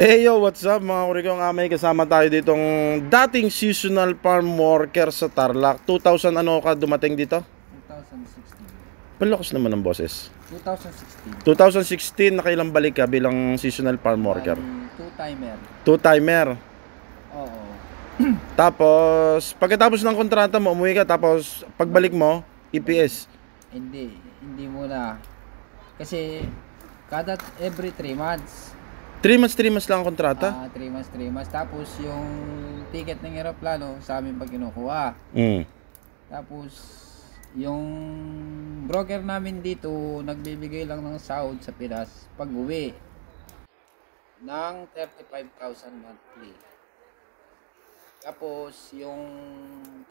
Hey yo, what's up mga kurikong amay? Kasama tayo ditong dating seasonal farm worker sa Tarlac. 2000 ano ka dumating dito? 2016. Palakas naman ang boses. 2016. 2016 nakailang balik ka bilang seasonal farm worker? Two-timer. Two-timer. Oo. Tapos pagkatapos ng kontrata mo, umuwi ka. Tapos pagbalik mo, EPS. Hindi muna. Kasi every 3 months. 3 months lang ang kontrata? 3 months. Tapos yung ticket ng eroplano sa amin pag kinukuha. Tapos yung broker namin dito nagbibigay lang ng sahod sa Pinas pag uwi ng 35,000 monthly. Tapos yung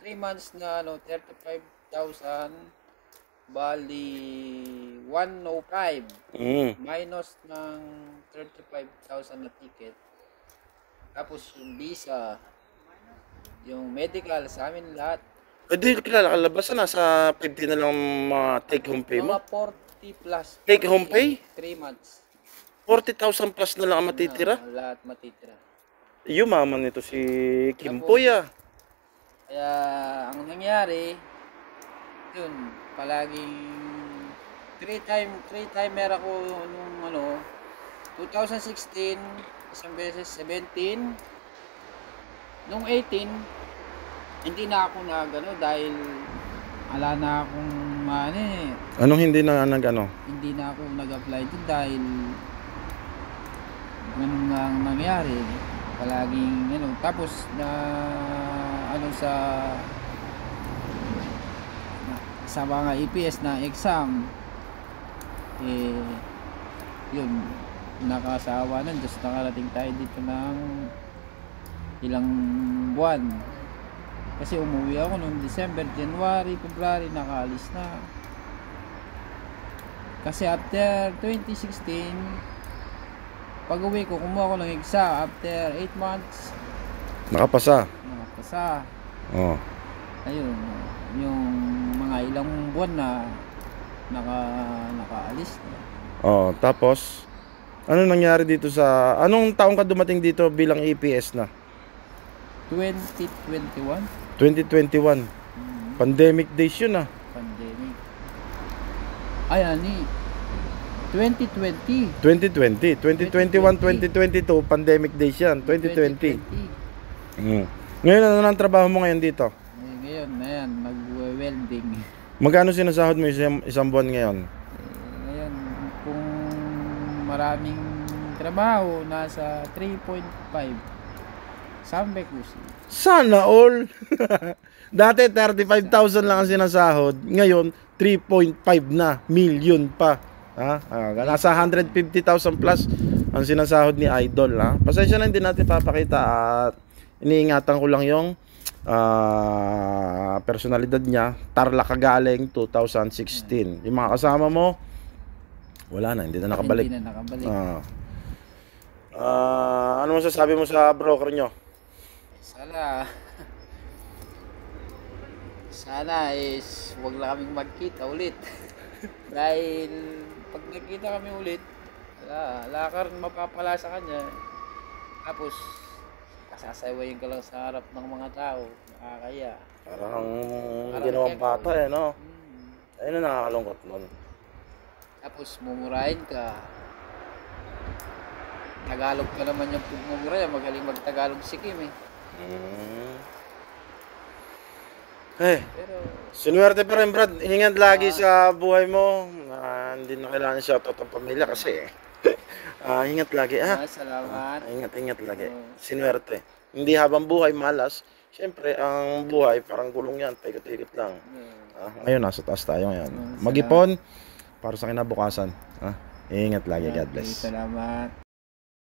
3 months na 35,000 bali 105 minus ng 35,000 na ticket. Tapos yung visa, yung medical sa amin lahat. Di kilala kalabas na nasa 50 na lang mga take home pay mo? Mga 40 plus. Take home pay? 3 months. 40,000 plus na lang ang matitira? Lahat matitira. Yumaman nito si Kimpoy ah. Kaya ang nangyari, yun, palaging 3-timer ako nung 2016, isang beses 17, nung 18, hindi na ako dahil ala na akong Anong hindi na hindi na ako nag-apply doon dahil ganun nga ang nangyari. Palaging tapos sa mga EPS na exam yun, nakasawa nun. Just nakarating tayo dito ng ilang buwan kasi umuwi ako noong December, January, February, nakaalis na kasi after 2016 pag uwi ko, kumuha ko ng exam after 8 months nakapasa. Ayun, yung mga ilang buwan na nakaalis na. Tapos ano nangyari dito anong taong ka dumating dito bilang EPS na? 2021. 2021. Pandemic days yun ah. Pandemic. Ay, 2020. 2021, 2022, pandemic days yan. 2020. Ngayon ano ang trabaho mo ngayon dito? Ngayon, nag-welding. Magkano sinasahod mo isang buwan ngayon? Ngayon, kung maraming trabaho, nasa 3.5. Sana all. Dati 35,000 lang ang sinasahod. Ngayon 3.5 na million pa. Nasa 150,000 plus ang sinasahod ni Idol. Pasensya na hindi natin papakita at iniingatan ko lang yung personalidad niya. Tarlac kagaling 2016. Yung mga kasama mo wala na, hindi na nakabalik. Ano masasabi mo sa broker nyo? Sana is wag lang kaming magkita ulit. Dahil pag nagkita kami ulit, wala ka rin mapapala sa kanya. Tapos sasawayin ka lang sa harap ng mga tao, nakakaya. Parang ginawang bata no? Ayun na nakakalungkot nun. Tapos mumurahin ka. Tagalog ka naman yung pagmumura, magaling mag-Tagalog si Kim pero sinuwerte pa rin Brad, ingat lagi sa buhay mo. Hindi na kailangan shoutout ang pamilya kasi ingat lagi salamat. Ingat lagi. Sinuwerte. Hindi habang buhay malas. Siyempre ang buhay parang gulong yan, paikot-ikot lang. Ngayon nasa taas tayo ngayon. Mag-ipon para sa kinabukasan. Ingat lagi. God bless. Salamat.